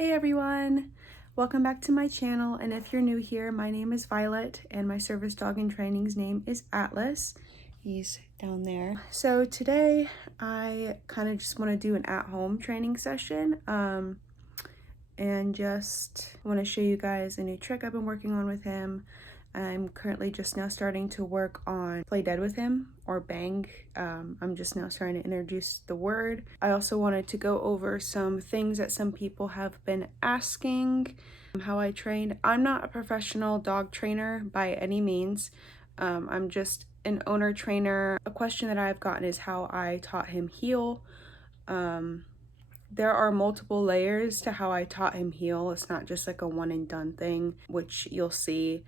Hey everyone, welcome back to my channel, and if you're new here, my name is Violet and my service dog in training's name is Atlas. He's down there. So today I kind of just want to do an at-home training session and just want to show you guys a new trick I've been working on with him. I'm currently just now starting to work on play dead with him, or bang. I'm just now starting to introduce the word. I also wanted to go over some things that some people have been asking, how I trained. I'm not a professional dog trainer by any means. I'm just an owner trainer. A question that I've gotten is how I taught him heel. There are multiple layers to how I taught him heel. It's not just like a one and done thing, which you'll see.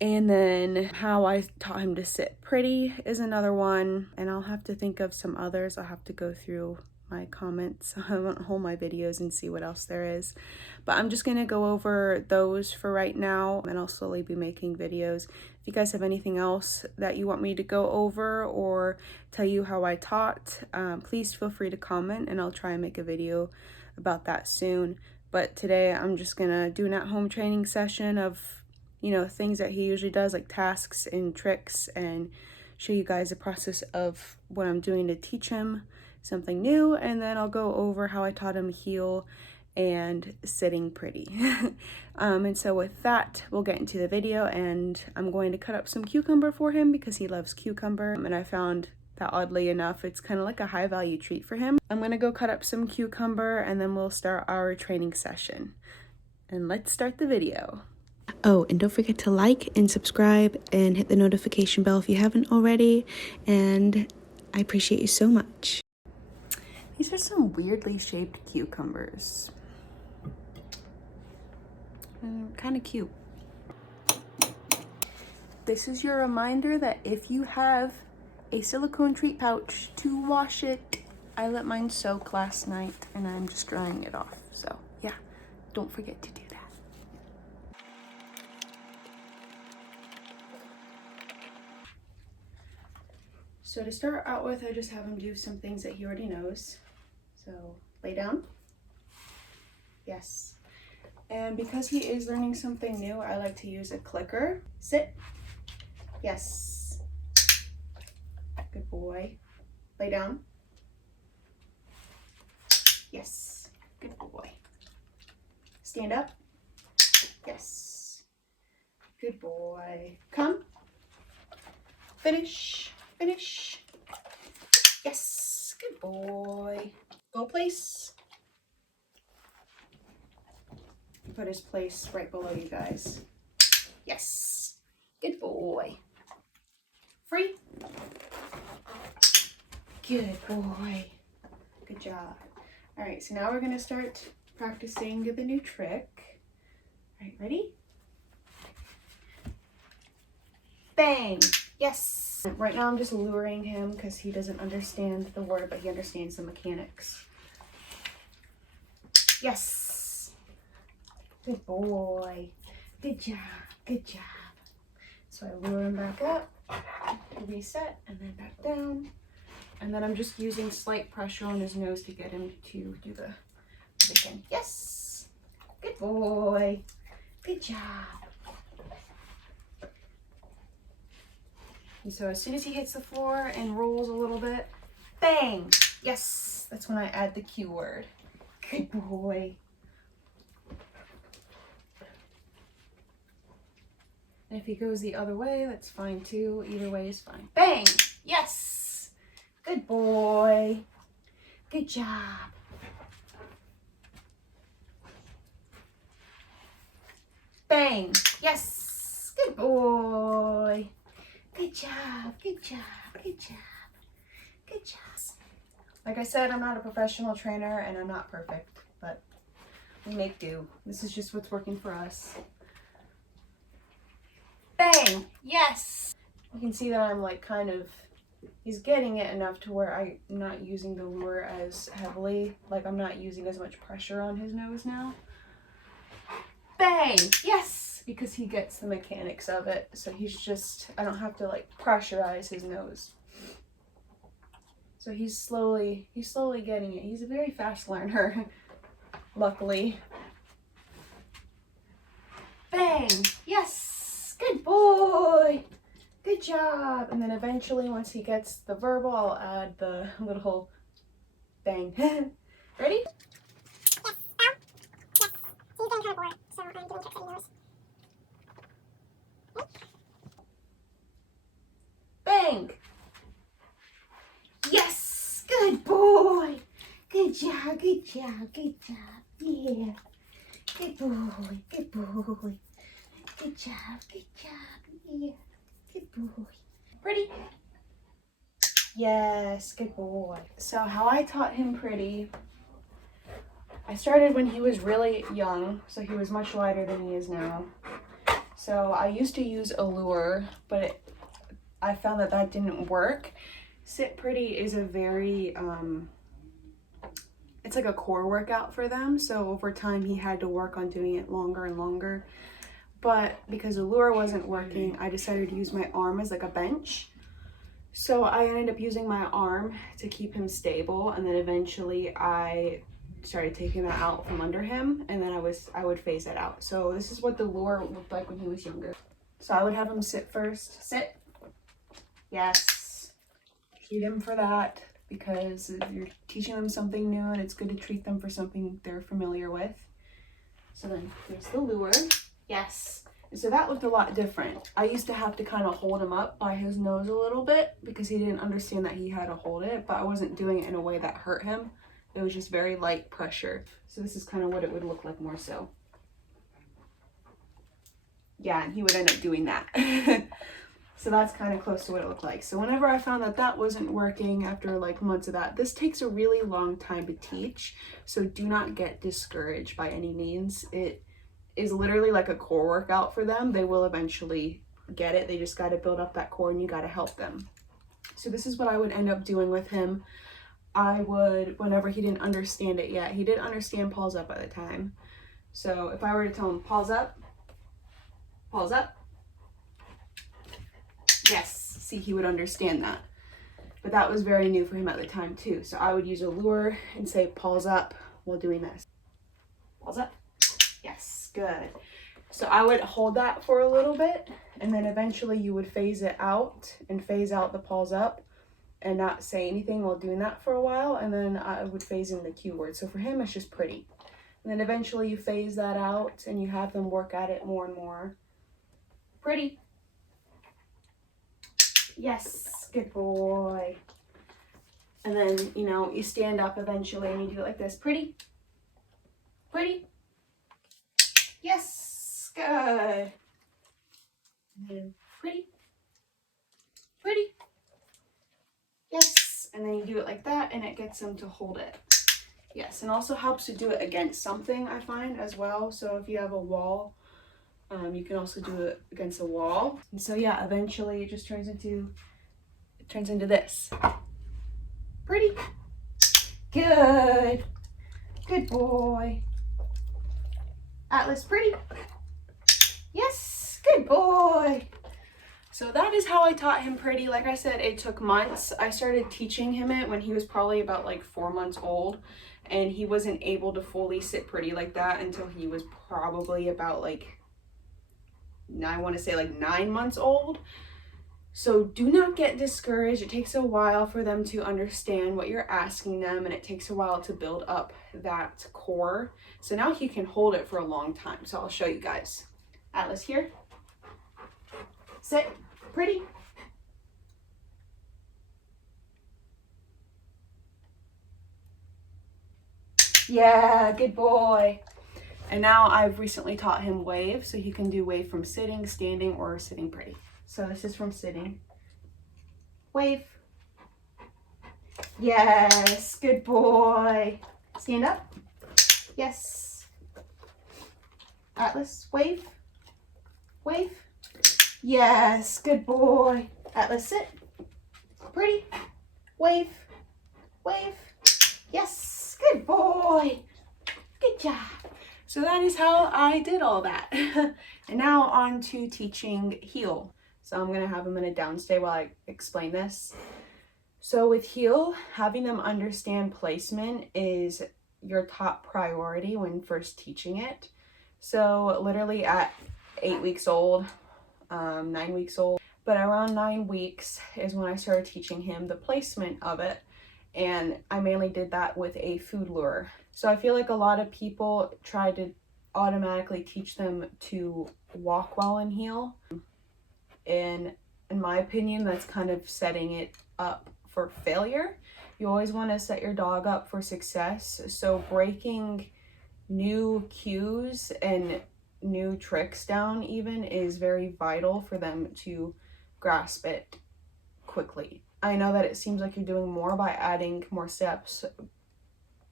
And then how I taught him to sit pretty is another one. And I'll have to think of some others. I'll have to go through my comments, all my videos, and see what else there is. But I'm just going to go over those for right now, and I'll slowly be making videos. If you guys have anything else that you want me to go over or tell you how I taught, please feel free to comment, and I'll try and make a video about that soon. But today I'm just going to do an at-home training session of things that he usually does, like tasks and tricks, and show you guys the process of what I'm doing to teach him something new. And then I'll go over how I taught him heel and sitting pretty. And so with that, we'll get into the video, and I'm going to cut up some cucumber for him because he loves cucumber. And I found that oddly enough, it's kind of like a high value treat for him. I'm gonna go cut up some cucumber and then we'll start our training session. And let's start the video. Oh, and don't forget to like and subscribe and hit the notification bell if you haven't already, and I appreciate you so much. These are some weirdly shaped cucumbers. Kind of cute. This is your reminder that if you have a silicone treat pouch, to wash it. I let mine soak last night and I'm just drying it off. So yeah, don't forget to do that. So to start out with, I just have him do some things that he already knows. So lay down. Yes. And because he is learning something new, I like to use a clicker. Sit. Yes. Good boy. Lay down. Yes. Good boy. Stand up. Yes. Good boy. Come. Finish. Finish. Yes. Good boy. Go place. Put his place right below you guys. Yes. Good boy. Free. Good boy. Good job. All right, so now we're gonna start practicing the new trick. All right, ready? Bang. Yes. Right now I'm just luring him because he doesn't understand the word, but he understands the mechanics. Yes. Good boy. Good job. Good job. So I lure him back up, reset, and then back down. And then I'm just using slight pressure on his nose to get him to do the thing. Yes. Good boy. Good job. And so as soon as he hits the floor and rolls a little bit, bang. Yes. That's when I add the cue word. Good boy. And if he goes the other way, that's fine too. Either way is fine. Bang. Yes. Good boy. Good job. Bang. Yes. Good boy. Good job. Good job. Good job. Good job. Like I said, I'm not a professional trainer and I'm not perfect, but we make do. This is just what's working for us. Bang. Yes. You can see that I'm like kind of, he's getting it enough to where I'm not using the lure as heavily. Like I'm not using as much pressure on his nose now. Bang! Yes! Because he gets the mechanics of it. So he's just, I don't have to like pressurize his nose. So he's slowly getting it. He's a very fast learner. luckily. Bang! Yes! Good boy! Good job! And then eventually, once he gets the verbal, I'll add the little bang. Ready? Bang! Yes! Good boy! Good job, good job, good job. Yeah. Good boy, good boy. Good job, good job. Yeah. Good boy. Pretty? Yes, good boy. So how I taught him pretty, I started when he was really young, so he was much lighter than he is now. So I used to use a lure, but I found that that didn't work. Sit pretty is a very, it's like a core workout for them. So over time he had to work on doing it longer and longer. But because the lure wasn't working, I decided to use my arm as like a bench. So I ended up using my arm to keep him stable, and then eventually I started taking that out from under him, and then I would phase that out. So this is what the lure looked like when he was younger. So I would have him sit first. Sit. Yes. Treat him for that, because you're teaching them something new and it's good to treat them for something they're familiar with. So then here's the lure. Yes. And so that looked a lot different. I used to have to kind of hold him up by his nose a little bit because he didn't understand that he had to hold it, but I wasn't doing it in a way that hurt him. It was just very light pressure. So this is kind of what it would look like more so. Yeah, and he would end up doing that. So that's kind of close to what it looked like. So whenever I found that that wasn't working after like months of that, this takes a really long time to teach. So do not get discouraged by any means. It is literally like a core workout for them. They will eventually get it. They just got to build up that core and you got to help them. So this is what I would end up doing with him. I would, whenever he didn't understand it yet, he didn't understand paws up at the time. So if I were to tell him paws up, yes, see, he would understand that. But that was very new for him at the time too. So I would use a lure and say paws up while doing this. Paws up. Yes, good. So I would hold that for a little bit, and then eventually you would phase it out and phase out the paws up and not say anything while doing that for a while, and then I would phase in the cue word. So for him, it's just pretty. And then eventually you phase that out and you have them work at it more and more. Pretty. Yes, good boy. And then, you know, you stand up eventually and you do it like this. Pretty. Pretty. Yes, good. And then pretty. Pretty. Yes, and then you do it like that and it gets them to hold it. Yes, and also helps to do it against something, I find, as well. So if you have a wall, you can also do it against a wall. And so yeah, eventually it just turns into this. Pretty. Good. Good boy. Atlas, pretty. Yes, good boy. So that is how I taught him pretty. Like I said, it took months. I started teaching him it when he was probably about like 4 months old, and he wasn't able to fully sit pretty like that until he was probably about like, I want to say like 9 months old. So do not get discouraged. It takes a while for them to understand what you're asking them, and it takes a while to build up that core. So now he can hold it for a long time. So I'll show you guys. Atlas, here. Sit. Pretty. Yeah, good boy. And now I've recently taught him wave, so he can do wave from sitting, standing, or sitting pretty. So this is from sitting. Wave. Yes, good boy. Stand up. Yes. Atlas, wave. Wave. Yes, good boy. Atlas, sit. Pretty. Wave. Wave. Yes, good boy. Good job. So that is how I did all that. And now on to teaching heel. So I'm gonna have them in a downstay while I explain this. So with heel, having them understand placement is your top priority when first teaching it. So literally at 8 weeks old, 9 weeks old, but around 9 weeks is when I started teaching him the placement of it. And I mainly did that with a food lure. So I feel like a lot of people try to automatically teach them to walk while in heel. And in my opinion, that's kind of setting it up for failure. You always want to set your dog up for success. So breaking new cues and new tricks down even is very vital for them to grasp it quickly. I know that it seems like you're doing more by adding more steps,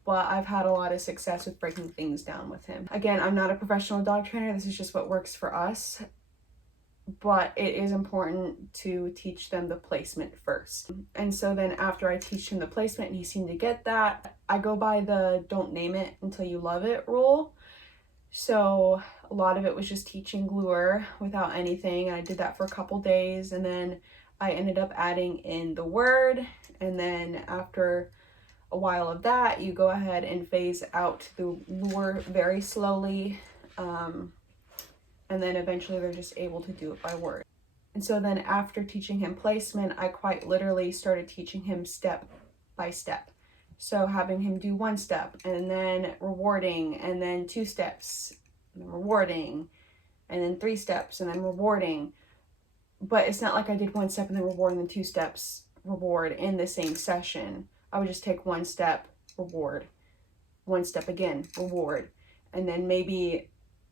but I've had a lot of success with breaking things down with him. Again, I'm not a professional dog trainer. This is just what works for us. But it is important to teach them the placement first. And so then after I teach him the placement and he seemed to get that, I go by the don't name it until you love it rule. So a lot of it was just teaching lure without anything. And I did that for a couple days, and then I ended up adding in the word. And then after a while of that, you go ahead and phase out the lure very slowly. And then eventually they're just able to do it by word. And so then after teaching him placement, I quite literally started teaching him step by step. So having him do 1 step and then rewarding, and then 2 steps, and then rewarding, and then 3 steps and then rewarding. But it's not like I did 1 step and then reward and then 2 steps, reward in the same session. I would just take 1 step, reward, 1 step again, reward, and then maybe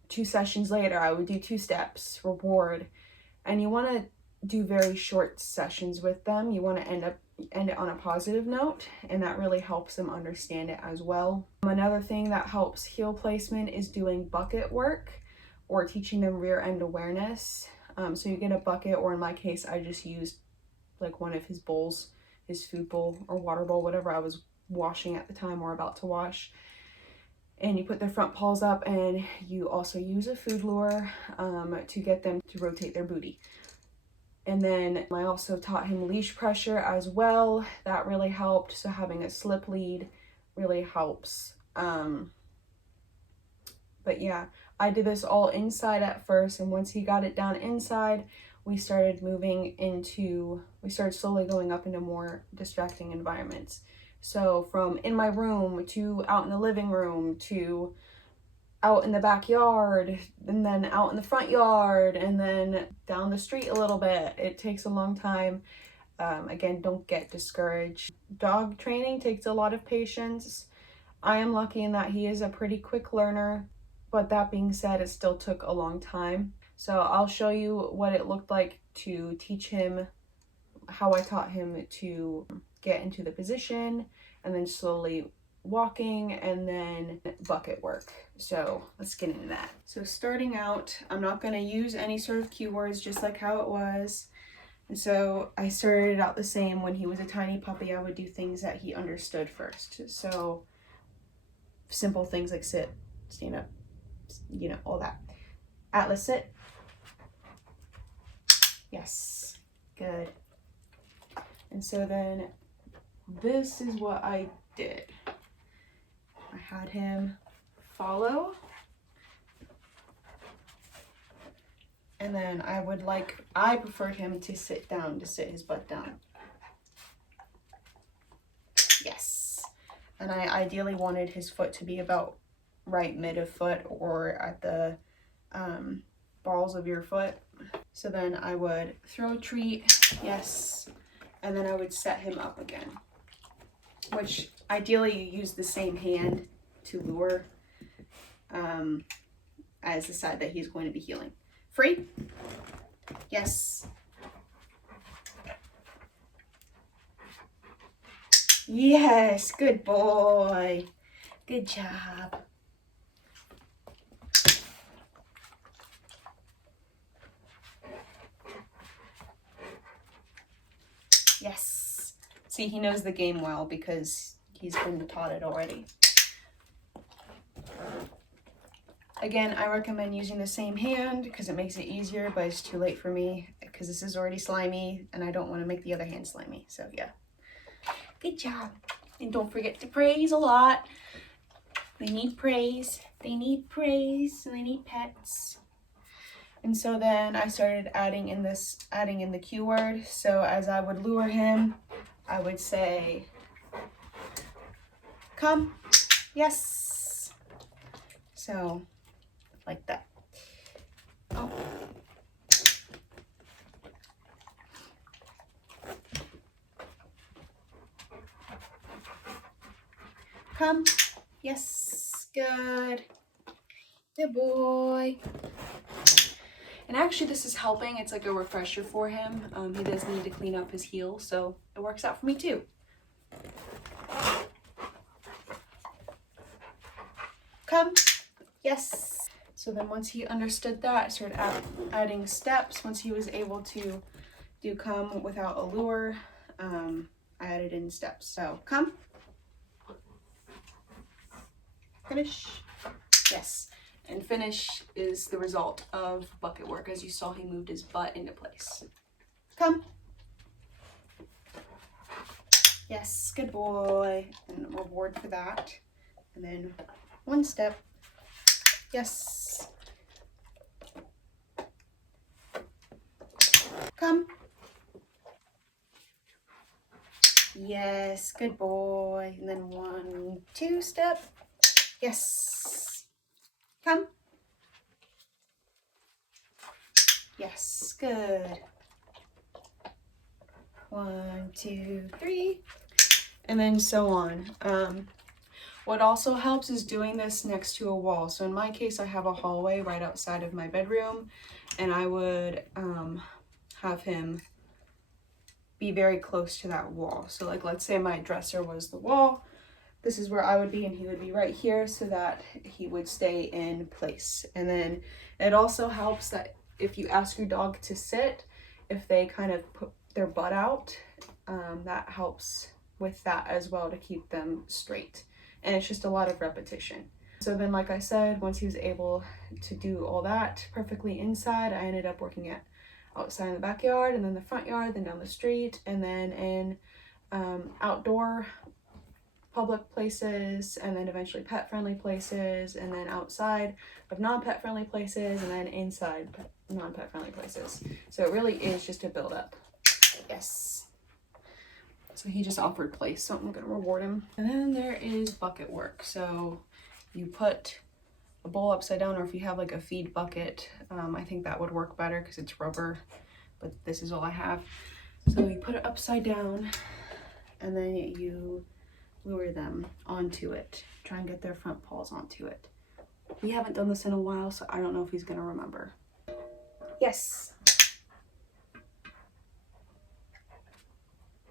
2 sessions later, I would do 2 steps, reward. And you want to do very short sessions with them. You want to end it on a positive note, and that really helps them understand it as well. Another thing that helps heel placement is doing bucket work or teaching them rear end awareness. So you get a bucket, or in my case, I just used like one of his bowls, his food bowl or water bowl, whatever I was washing at the time or about to wash. And you put their front paws up, and you also use a food lure to get them to rotate their booty. And then I also taught him leash pressure as well. That really helped. So having a slip lead really helps. But yeah, I did this all inside at first. And once he got it down inside, we started slowly going up into more distracting environments. So from in my room to out in the living room to out in the backyard, and then out in the front yard, and then down the street a little bit. It takes a long time. Again, don't get discouraged. Dog training takes a lot of patience. I am lucky in that he is a pretty quick learner, but that being said, it still took a long time. So I'll show you what it looked like to teach him, how I taught him to get into the position, and then slowly walking, and then bucket work. So let's get into that. So starting out, I'm not going to use any sort of cue words, just like how it was. And so I started out the same. When he was a tiny puppy, I would do things that he understood first. So simple things like sit, stand up, all that. Atlas, sit. Yes, good. And so then this is what I did. I had him follow, and then I preferred him to sit down, to sit his butt down. Yes. And I ideally wanted his foot to be about right mid of foot or at the balls of your foot. So then I would throw a treat, yes, and then I would set him up again, which ideally you use the same hand to lure as the side that he's going to be heeling. Free? Yes. Yes, good boy. Good job. Yes. See, he knows the game well because he's been taught it already. Again, I recommend using the same hand because it makes it easier, but it's too late for me because this is already slimy and I don't want to make the other hand slimy. So yeah. Good job. And don't forget to praise a lot. They need praise. They need praise and they need pets. And so then I started adding in the cue word. So as I would lure him, I would say, come, yes. So like that. Oh. Come, yes, good. Good boy. And actually this is helping. It's like a refresher for him. He does need to clean up his heel, so it works out for me too. Come, yes. So then once he understood that, I started adding steps. Once he was able to do come without a lure, I added in steps. So come, finish, yes. And finish is the result of bucket work. As you saw, he moved his butt into place. Come. Yes, good boy. And reward for that. And then one step. Yes. Come. Yes, good boy. And then 1, 2 step. Yes. Come. Yes, good. 1, 2, 3. And then so on. What also helps is doing this next to a wall. So in my case, I have a hallway right outside of my bedroom, and I would have him be very close to that wall. So like, let's say my dresser was the wall. This is where I would be, and he would be right here so that he would stay in place. And then it also helps that if you ask your dog to sit, if they kind of put their butt out, that helps with that as well to keep them straight. And it's just a lot of repetition. So then, like I said, once he was able to do all that perfectly inside, I ended up working at outside in the backyard, and then the front yard, then down the street, and then in outdoor public places, and then eventually pet friendly places, and then outside of non-pet friendly places, and then inside non-pet friendly places. So it really is just a build up. Yes. So he just offered place, so I'm gonna reward him. And then there is bucket work. So you put a bowl upside down, or if you have like a feed bucket, I think that would work better because it's rubber, but this is all I have. So you put it upside down, and then you lure them onto it. Try and get their front paws onto it. We haven't done this in a while, so I don't know if he's gonna remember. Yes.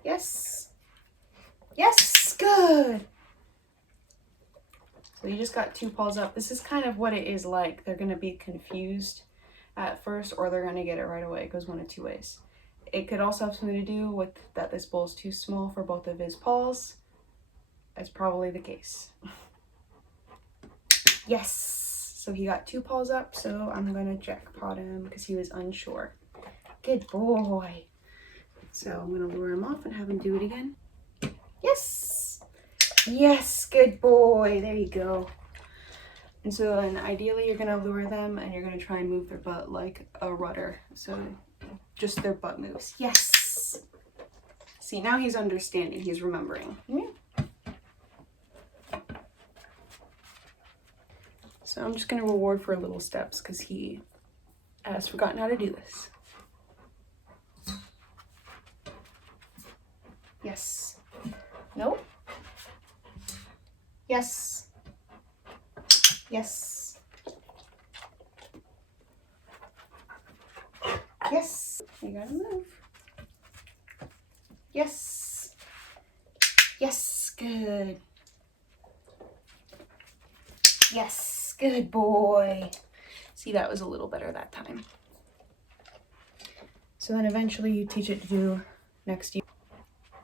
Yes. Yes, good. So you just got 2 paws up. This is kind of what it is like. They're gonna be confused at first, or they're gonna get it right away. It goes one of 2 ways. It could also have something to do with that this bowl is too small for both of his paws. That's probably the case. Yes. So he got 2 paws up, so I'm gonna jackpot him because he was unsure. Good boy. So I'm gonna lure him off and have him do it again. Yes. Yes, good boy. There you go. And so then ideally you're gonna lure them and you're gonna try and move their butt like a rudder. So just their butt moves. Yes. See, now he's understanding, he's remembering. So I'm just gonna reward for little steps because he has forgotten how to do this. Yes. No. Yes. Yes. Yes. You gotta move. Yes. Yes. Good. Yes. Good boy. See, that was a little better that time. So then eventually you teach it to do next to you.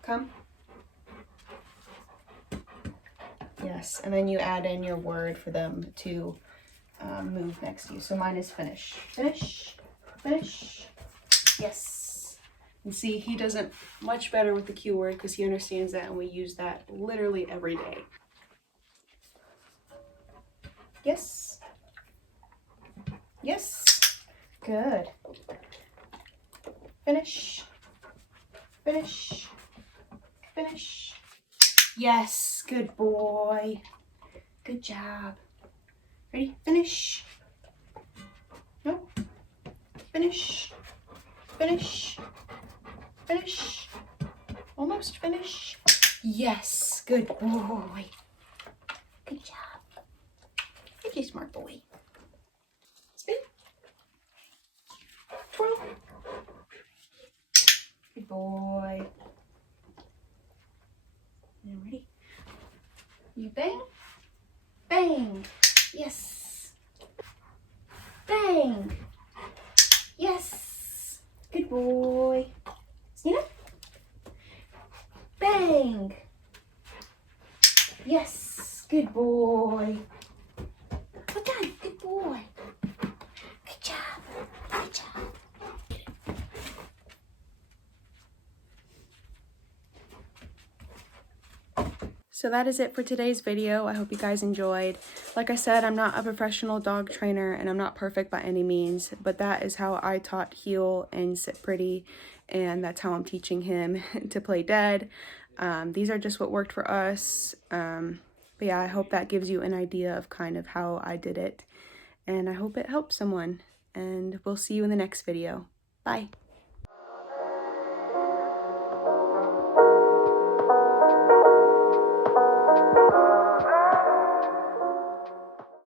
Come. Yes, and then you add in your word for them to move next to you. So mine is finish. Finish. Finish. Yes. And see, he does it much better with the cue word because he understands that, and we use that literally every day. Yes. Yes. Good. Finish. Finish. Finish. Yes. Good boy. Good job. Ready? Finish. No. Finish. Finish. Finish. Almost finish. Yes. Good boy. Good job. You're a smart boy. Spin. Twirl. Good boy. Now ready? You bang. Bang. Yes. Bang. Yes. Good boy. Sneak up. Bang. Yes. Good boy. Well done. Good boy. Good job. Good job. So that is it for today's video. I hope you guys enjoyed. Like I said, I'm not a professional dog trainer and I'm not perfect by any means, but that is how I taught Heel and Sit Pretty, and that's how I'm teaching him to play dead. These are just what worked for us. But yeah, I hope that gives you an idea of kind of how I did it, and I hope it helps someone, and we'll see you in the next video. Bye.